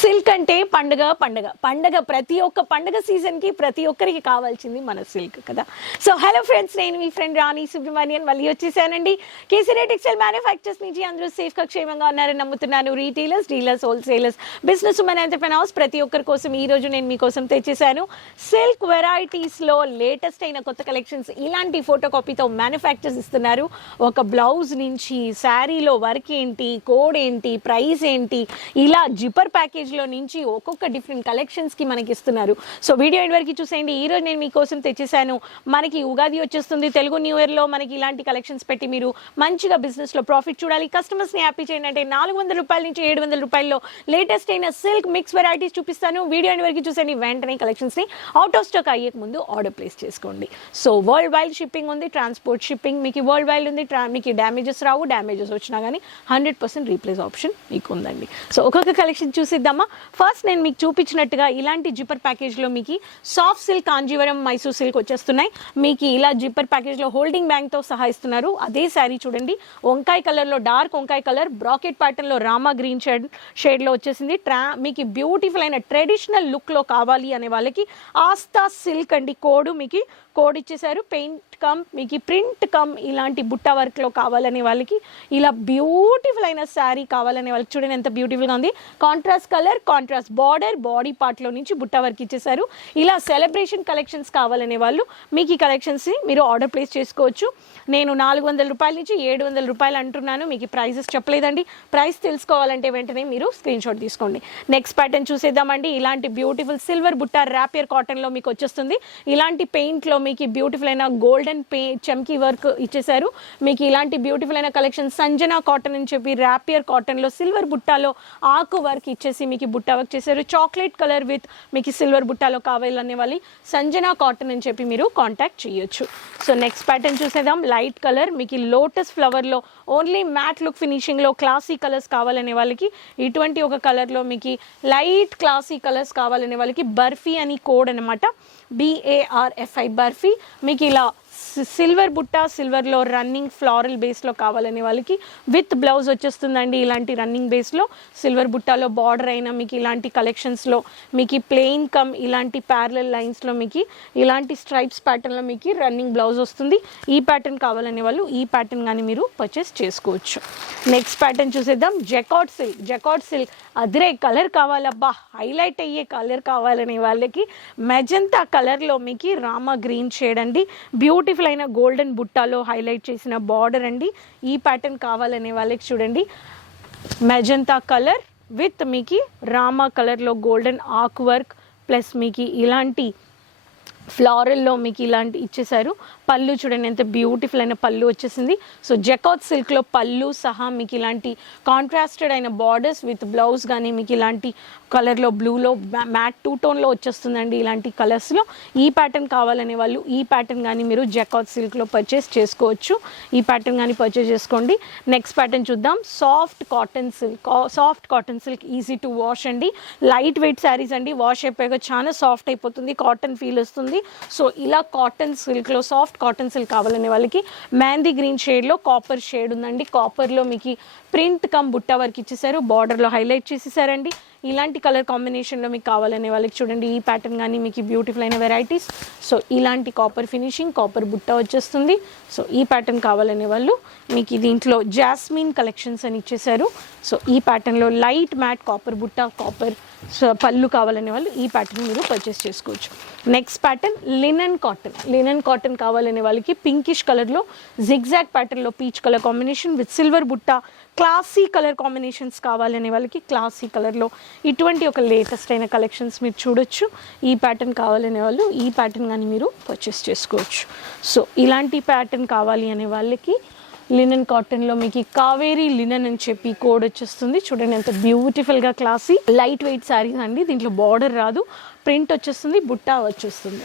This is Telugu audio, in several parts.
సిల్క్ అంటే పండగ పండగ. పండగ ప్రతి ఒక్క పండుగ సీజన్కి ప్రతి ఒక్కరికి కావాల్సింది మన సిల్క్ కదా. సో హలో ఫ్రెండ్స్ నేను మీ ఫ్రెండ్ రాణి సుబ్రహ్మణ్యన్. మళ్ళీ వచ్చేసానండి. కేసీఆర్ టెక్స్టైల్ మ్యానుఫ్యాక్చర్స్ నుంచి అందరూ సేఫ్గా క్షేమంగా ఉన్నారని నమ్ముతున్నాను. Retailers dealers wholesalers business women entrepreneurs ప్రతి ఒక్కరి కోసం ఈ రోజు నేను మీకోసం తెచ్చేసాను సిల్క్ వెరైటీస్లో లేటెస్ట్ అయిన కొత్త కలెక్షన్స్ ఇలాంటి ఫోటో కాపీతో మ్యానుఫ్యాక్చర్స్ ఇస్తున్నారు. ఒక బ్లౌజ్ నుంచి శారీలో వర్క్ ఏంటి కోడ్ ఏంటి ప్రైస్ ఏంటి ఇలా జిప్పర్ ప్యాకేజ్లో నుంచి ఒక్కొక్క డిఫరెంట్ కలెక్షన్స్కి మనకి ఇస్తున్నారు. సో వీడియో ఎండ్ వరకు చూసేయండి. ఈరోజు నేను మీకోసం తెచ్చేసాను మనకి ఉగాది వచ్చేస్తుంది. తెలుగు న్యూ ఇయర్లో మనకి ఇలాంటి కలెక్షన్స్ పెట్టి మీరు మంచిగా బిజినెస్లో ప్రాఫిట్ చూడాలి. కస్టమర్స్ని హ్యాపీ చేయండి. అంటే నాలుగు వందల రూపాయల నుంచి ఏడు వందల రూపాయల్లో లేటెస్ట్ అయిన సిల్క్ మిక్స్ వెరైటీస్ చూపిస్తాను. వీడియో ఎండ్ వరకు చూసేయండి. వెంటనే కలెక్షన్స్ని అవుట్ ఆఫ్ స్టాక్ అయ్యే ముందు ఆర్డర్ ప్లేస్ చేసుకోండి. సో వరల్డ్ వైడ్ షిప్పింగ్ ఉంది. ట్రాన్స్పోర్ట్ షిప్పింగ్ మీకు వరల్డ్ వైడ్ ఉంది మీకు డ్యామేజెస్ రావు. డ్యామేజెస్ వచ్చినా కానీ హండ్రెడ్ పర్సెంట్ రీప్లేస్ ఆప్షన్ మీకు ఉందండి సో ఒక్కొక్క కలెక్షన్ చూసిద్దామా? ఫస్ట్ నేను మీకు చూపించినట్టుగా ఇలాంటి జిప్పర్ ప్యాకేజ్లో మీకు soft silk Kanjivaram Mysore silk వచ్చేస్తున్నాయి. మీకు ఇలా జిప్పర్ ప్యాకేజ్లో హోల్డింగ్ బ్యాంక్తో సహా ఇస్తున్నారు. అదే శారీ చూడండి. వంకాయ కలర్లో డార్క్ వంకాయ కలర్ బ్రాకెట్ ప్యాటర్న్లో రామా గ్రీన్ షేడ్ షేడ్లో వచ్చేసింది. ట్రా మీకు బ్యూటిఫుల్ అయిన ట్రెడిషనల్ లుక్లో కావాలి అనే వాళ్ళకి ఆస్తా సిల్క్ అండి. కోడ్ మీకు కోడ్ ఇచ్చేసారు పెయింట్ కమ్ మీకు ప్రింట్ కమ్ ఇలాంటి బుట్ట వర్క్లో కావాలనే వాళ్ళకి ఇలా బ్యూటిఫుల్ అయిన శారీ కావాలనే వాళ్ళకి చూడండి ఎంత బ్యూటిఫుల్గా ఉంది. Contrast colour contrast border body పార్ట్లో నుంచి బుట్ట వర్క్ ఇచ్చేసారు ఇలా సెలబ్రేషన్ కలెక్షన్స్ కావాలనే వాళ్ళు మీకు ఈ కలెక్షన్స్ని మీరు ఆర్డర్ ప్లేస్ చేసుకోవచ్చు. నేను నాలుగు వందల రూపాయల నుంచి ఏడు వందల రూపాయలు అంటున్నాను. మీకు ప్రైజెస్ చెప్పలేదండి. ప్రైస్ తెలుసుకోవాలంటే వెంటనే మీరు స్క్రీన్ షాట్ తీసుకోండి. నెక్స్ట్ ప్యాటర్న్ చూసేద్దామండి. ఇలాంటి బ్యూటిఫుల్ సిల్వర్ బుట్ట ర్యాపియర్ కాటన్లో మీకు వచ్చేస్తుంది. ఇలాంటి పెయింట్లో మీకు బ్యూటిఫుల్ అయిన గోల్డెన్ పే చమ్కీ వర్క్ ఇచ్చేసారు మీకు ఇలాంటి బ్యూటిఫుల్ అయిన కలెక్షన్ సంజనా కాటన్ అని చెప్పి ర్యాపియర్ కాటన్లో సిల్వర్ బుట్టాలో ఆకు వర్క్ ఇచ్చేసి మీకు బుట్ట వర్క్ చేశారు. చాక్లెట్ కలర్ విత్ మీకు సిల్వర్ బుట్టాలో కావాలనే వాళ్ళు సంజనా కాటన్ అని చెప్పి మీరు కాంటాక్ట్ చేయొచ్చు. సో నెక్స్ట్ ప్యాటర్న్ చూసేద్దాం. లైట్ కలర్ మీకు లోటస్ ఫ్లవర్లో ఓన్లీ మ్యాట్ లుక్ ఫినిషింగ్లో క్లాసీ కలర్స్ కావాలనే వాళ్ళకి ఇటువంటి ఒక కలర్లో మీకు లైట్ క్లాసీ కలర్స్ కావాలనే వాళ్ళకి బర్ఫీ అని కోడ్ అనమాట బిఏఆర్ఎఫ్ఐ బర్ఫీ. మీకు ఇలా సిల్వర్ బుట్ట సిల్వర్లో రన్నింగ్ ఫ్లారల్ బేస్లో కావాలనే వాళ్ళకి విత్ బ్లౌజ్ వచ్చేస్తుందండి ఇలాంటి రన్నింగ్ బేస్లో. సిల్వర్ బుట్టాలో బార్డర్ అయినా మీకు ఇలాంటి కలెక్షన్స్లో మీకు ప్లెయిన్ కమ్ ఇలాంటి ప్యారలల్ లైన్స్లో మీకు ఇలాంటి స్ట్రైప్స్ ప్యాటర్న్లో మీకు రన్నింగ్ బ్లౌజ్ వస్తుంది. ఈ ప్యాటర్న్ కావాలనే వాళ్ళు ఈ ప్యాటర్న్ కానీ మీరు పర్చేస్ చేసుకోవచ్చు. నెక్స్ట్ ప్యాటర్న్ చూసేద్దాం. Jacquard silk. జెకాట్ సిల్క్ అదిరే కలర్ కావాలబ్బా. హైలైట్ అయ్యే కలర్ కావాలనే వాళ్ళకి మెజంతా కలర్లో మీకు రామా గ్రీన్ షేడ్ అండి. బ్యూటిఫుల్ అయిన గోల్డెన్ బుట్టాలో హైలైట్ చేసిన బార్డర్ అండి. ఈ ప్యాటర్న్ కావాలనే వాళ్ళకి చూడండి. మెజంతా కలర్ విత్ మీకు రామా కలర్లో గోల్డెన్ ఆక్ వర్క్ ప్లస్ మీకు ఇలాంటి ఫ్లారల్లో మీకు ఇలాంటి ఇచ్చేసారు పళ్ళు చూడండి ఎంత బ్యూటిఫుల్ అయిన పళ్ళు వచ్చేసింది. సో జకౌత్ సిల్క్లో పళ్ళు సహా మీకు ఇలాంటి కాంట్రాస్టెడ్ అయిన బార్డర్స్ విత్ బ్లౌజ్ కానీ మీకు ఇలాంటి కలర్లో బ్లూలో మ్యాట్ టూ టోన్లో వచ్చేస్తుందండి ఇలాంటి కలర్స్లో ఈ ప్యాటర్న్ కావాలనే వాళ్ళు ఈ ప్యాటర్న్ కానీ మీరు జకౌత్ సిల్క్లో పర్చేస్ చేసుకోవచ్చు. ఈ ప్యాటర్న్ కానీ పర్చేస్ చేసుకోండి. నెక్స్ట్ ప్యాటర్న్ చూద్దాం. Soft cotton silk soft cotton silk easy to wash అండి. లైట్ వెయిట్ శారీస్ అండి. వాష్ అయిపోయాక చాలా సాఫ్ట్ అయిపోతుంది. కాటన్ ఫీల్ వస్తుంది. సో ఇలా కాటన్ సిల్క్లో సాఫ్ట్ కాటన్ సిల్క్ కావాలనే వాళ్ళకి మ్యాందీ గ్రీన్ షేడ్లో కాపర్ షేడ్ ఉందండి. కాపర్లో మీకు ప్రింట్ కమ్ బుట్ట వర్క్ ఇచ్చేసారు బార్డర్లో హైలైట్ చేసేసారండి ఇలాంటి కలర్ కాంబినేషన్లో మీకు కావాలనే వాళ్ళకి చూడండి. ఈ ప్యాటర్న్ కానీ మీకు బ్యూటిఫుల్ అయిన వెరైటీస్ సో ఇలాంటి కాపర్ ఫినిషింగ్ కాపర్ బుట్ట వచ్చేస్తుంది. సో ఈ ప్యాటర్న్ కావాలనే వాళ్ళు మీకు దీంట్లో జాస్మిన్ కలెక్షన్స్ అని ఇచ్చేసారు సో ఈ ప్యాటర్న్లో లైట్ మ్యాట్ కాపర్ బుట్ట కాపర్ సో పళ్ళు కావాలనే వాళ్ళు ఈ ప్యాటర్న్ మీరు పర్చేస్ చేసుకోవచ్చు. Next pattern linen cotton linen cotton కావాలనే వాళ్ళకి పింకిష్ కలర్లో జిగ్జాగ్ ప్యాటర్న్లో peach colour combination with silver బుట్ట క్లాసీ కలర్ కాంబినేషన్స్ కావాలనే వాళ్ళకి క్లాసీ కలర్లో ఇటువంటి ఒక లేటెస్ట్ అయిన కలెక్షన్స్ మీరు చూడొచ్చు. ఈ ప్యాటర్న్ కావాలనే వాళ్ళు ఈ ప్యాటర్న్ కానీ మీరు పర్చేస్ చేసుకోవచ్చు. సో ఇలాంటి ప్యాటర్న్ కావాలి అనే వాళ్ళకి లినన్ కాటన్లో మీకు కావేరీ లినన్ అని చెప్పి కోడ్ వచ్చేస్తుంది. చూడండి ఎంత బ్యూటిఫుల్గా క్లాసీ. లైట్ వెయిట్ శారీస్ అండి. దీంట్లో బార్డర్ రాదు. ప్రింట్ వచ్చేస్తుంది. బుట్టా వచ్చేస్తుంది.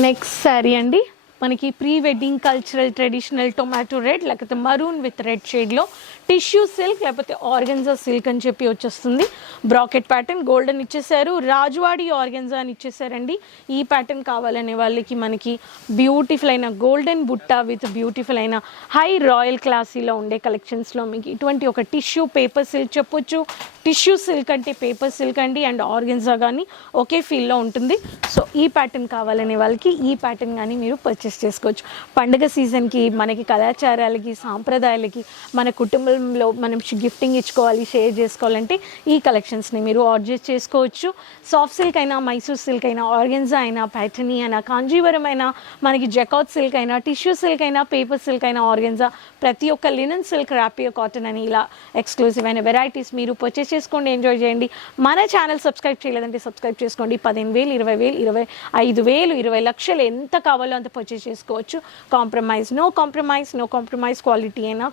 నెక్స్ట్ శారీ అండి. మనకి pre wedding cultural traditional tomato red లేకపోతే మరూన్ విత్ రెడ్ షేడ్లో టిష్యూ సిల్క్ లేకపోతే ఆర్గెన్జా సిల్క్ అని చెప్పి వచ్చేస్తుంది. బ్రాకెట్ ప్యాటర్న్ గోల్డెన్ ఇచ్చేసారు రాజువాడి ఆర్గెన్జా అని ఇచ్చేసారండి ఈ ప్యాటర్న్ కావాలనే వాళ్ళకి మనకి బ్యూటిఫుల్ అయిన గోల్డెన్ బుట్ట విత్ బ్యూటిఫుల్ అయిన హై రాయల్ క్లాసీలో ఉండే కలెక్షన్స్లో మీకు ఇటువంటి ఒక టిష్యూ పేపర్ సిల్క్ చెప్పొచ్చు. టిష్యూ సిల్క్ అంటే పేపర్ సిల్క్ అండి అండ్ ఆర్గెన్జా కానీ ఒకే ఫీల్లో ఉంటుంది. సో ఈ ప్యాటర్న్ కావాలనే వాళ్ళకి ఈ ప్యాటర్న్ కానీ మీరు పర్చేస్ చేసుకోవచ్చు. పండుగ సీజన్కి మనకి కళాచారాలకి సాంప్రదాయాలకి మన కుటుంబంలో మనం గిఫ్టింగ్ ఇచ్చుకోవాలి షేర్ చేసుకోవాలంటే ఈ కలెక్షన్స్ని మీరు ఆర్డర్ చేసుకోవచ్చు. సాఫ్ట్ సిల్క్ అయినా మైసూర్ సిల్క్ అయినా ఆర్గెన్జా అయినా ప్యాటర్నీ అయినా కాంజీవరం అయినా మనకి జకాట్ సిల్క్ అయినా టిష్యూ సిల్క్ అయినా పేపర్ సిల్క్ అయినా ఆర్గెన్జా ప్రతి ఒక్క లినన్ సిల్క్ ర్యాపియో కాటన్ అని ఇలా ఎక్స్క్లూజివ్ అయిన వెరైటీస్ మీరు పర్చేస్ చేసుకోండి ఎంజాయ్ చేయండి. మన ఛానల్ సబ్స్క్రైబ్ చేయలేదంటే సబ్స్క్రైబ్ చేసుకోండి. పదిహేను వేలు ఇరవై వేలు ఇరవై ఐదు వేలు ఇరవై లక్షలు ఎంత కావాలో అంత పర్చేస్ చేసుకోవచ్చు. Compromise no compromise no compromise quality అయినా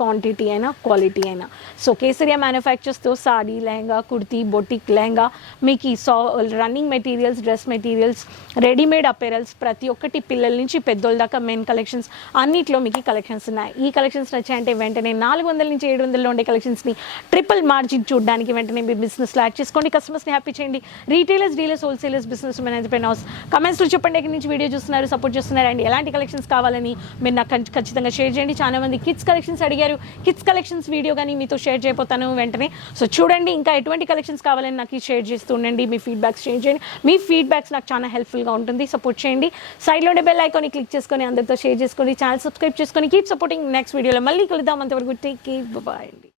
క్వాంటిటీ అయినా క్వాలిటీ అయినా. సో కేసరియా మ్యానుఫ్యాక్చర్స్తో సాడీ లెహంగా కుర్తీ బొటిక్ లెహంగా మీకు ఈ సా running materials dress materials readymade apparels ప్రతి ఒక్కటి పిల్లల నుంచి పెద్దోళ్ళ దాకా మెయిన్ కలెక్షన్స్ అన్నిట్లో మీకు కలెక్షన్స్ ఉన్నాయి. ఈ కలెక్షన్స్ నచ్చాయంటే వెంటనే నాలుగు వందల నుంచి ఏడు వందల్లో ఉండే కలెక్షన్స్ని ట్రిపుల్ మార్జిన్ చూడడానికి వెంటనే మీ బిజినెస్ యాడ్ చేసుకోండి. కస్టమర్స్ని హ్యాపీ చేయండి. Retailers dealers wholesalers business management comments కమెంట్స్లో చెప్పండి. ఎక్కడి నుంచి వీడియో చూస్తున్నారు సపోర్ట్ చేస్తున్నారు అండ్ ఎలాంటి కలెక్షన్స్ కావాలని మీరు నాకు ఖచ్చితంగా షేర్ చేయండి. చాలా మంది కిడ్స్ కలెక్షన్స్ అడిగారు. కిడ్స్ కలెక్షన్స్ వీడియో కానీ మీతో షేర్ చేయబోతాను వెంటనే. సో చూడండి ఇంకా ఎటువంటి కలెక్షన్స్ కావాలని నాకు షేర్ చేస్తూ ఉండండి. మీ ఫీడ్బ్యాక్స్ షేర్ చేయండి. మీ ఫీడ్బ్యాక్స్ నాకు చాలా హెల్ప్ఫుల్గా ఉంటుంది. సపోర్ట్ చేయండి. సైడ్లో ఉండే బెల్ ఐకాన్ని క్లిక్ చేసుకొని అందరితో షేర్ చేసుకొని ఛానల్ సబ్స్క్రైబ్ చేసుకొని కీప్ సపోర్టింగ్ నెక్స్ట్ వీడియోలో మళ్ళీ కలుద్దాం. అంతవరకు టేక్ కేర్ బాయ్ అండి.